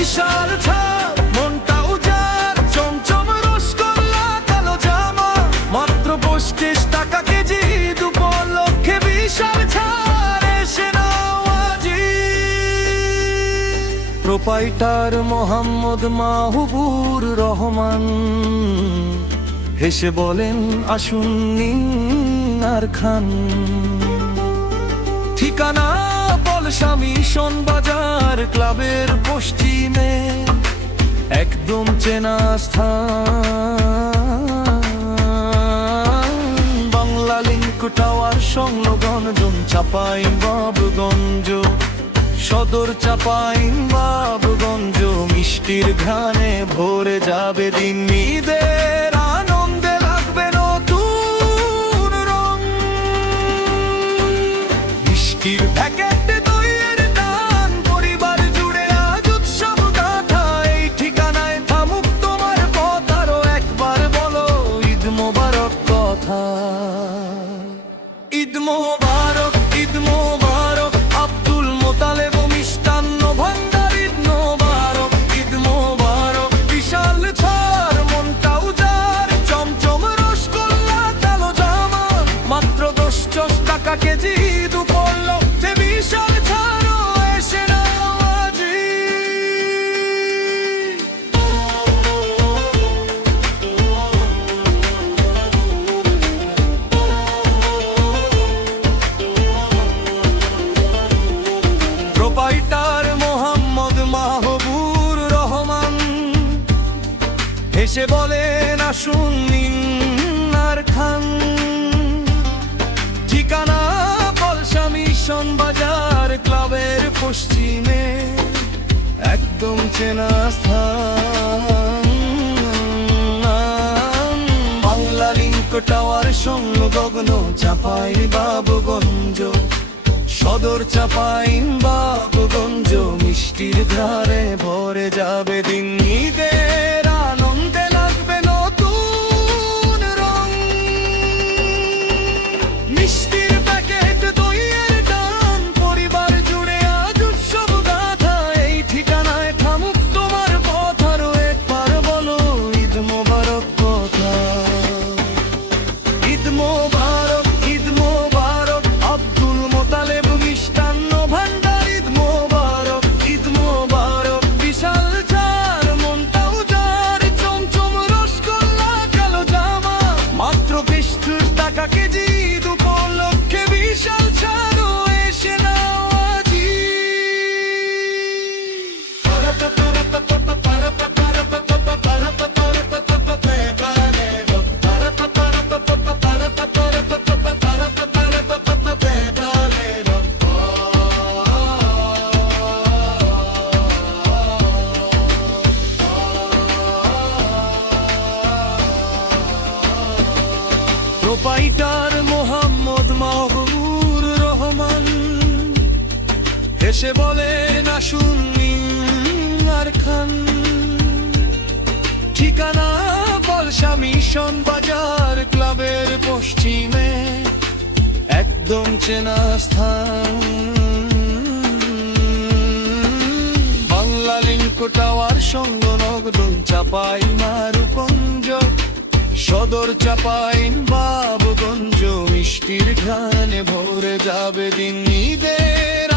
বিশাল ছাপ, মনটা উজাড়, চমচম রসগোল্লা, কালো জামা, মাত্র ৩৫ টাকা কেজি। উপলক্ষে বিশাল ছাড়, এসে নাও আজই। প্রোপাইটার মোহাম্মদ মাহবুবুর রহমান হেসে বলেন, আসুন নিন আর খান। ঠিকানা পলসা মিশন বাজার, ক্লাবের পশ্চিমে, একদম চেনা স্থান। বাংলা লিংক টাওয়ার সংলগ্ন চাঁপাইনবাবগঞ্জ, সদর চাঁপাইনবাবগঞ্জ। মিষ্টির ঘ্রাণে ভরে যাবে দিন, ঈদের আনন্দে লাগবে নতুন রং। মিষ্টির প্যাকেট, দইয়ের টান, পরিবার জুড়ে আজ উৎসব গাথা। এই ঠিকানায় থামুক তোমার পথ, আরো একবার বলো ঈদ মোবারক কথা। ঈদ মোবারক, ঈদ মোবারক, আব্দুল মোতালেব মিষ্টান্ন ভান্ডার। ঈদ মোবারক, ঈদ মোবারক, বিশাল ছাড়, মনটা উজাড়, চমচম রসগোল্লা, কালো জামা, মাত্র ১০ টাকা কেজি। উপলক্ষে বিশাল ছাড়, এসে নাও আজই। প্রোপাইটার মোহাম্মদ মাহবুবুর রহমান হেসে বলেন, আসুন নিন আর খান। ঠিকানা পলসা মিশন বাজার, ক্লাবের পশ্চিমে, একদম চেনা স্থান। বাংলা লিংক টাওয়ার সংলগ্ন চাঁপাইনবাবগঞ্জ, সদর চাঁপাইনবাবগঞ্জ। মিষ্টির ধারে ভরে যাবে দিন, ঈদের আনন্দে লাগবে নতুন রং। মিষ্টির প্যাকেট, দইয়ের টান, পরিবার জুড়ে আজ উৎসব গাথা। এই ঠিকানায় থামুক তোমার পথ, আরো একবার বলো ঈদ মোবারক কথা। ঈদ মোবারক, ঈদ মোবারক, আব্দুল মোতালেব মিষ্টান্ন ভান্ডার। ঈদ মোবারক, ঈদ মোবারক, বিশাল ছাড়, মনটা উজাড়, চমচম রসগোল্লা, কালো জামা, মাত্র ২৫ টাকা কেজি। উপলক্ষে বিশাল ছাড়, এসে নাও আজই। প্রোপাইটার মোহাম্মদ মাহবুবুর রহমান হেসে বলেন, আসুন নিন আর খান। ঠিকানা পলসা মিশন বাজার, ক্লাবের পশ্চিমে, একদম চেনা স্থান। বাংলা লিংক টাওয়ার সংলগ্ন চাঁপাইনবাবগঞ্জ, সদর চাঁপাইনবাবগঞ্জ। মিষ্টির ঘ্রাণে ভরে যাবে দিন, ঈদের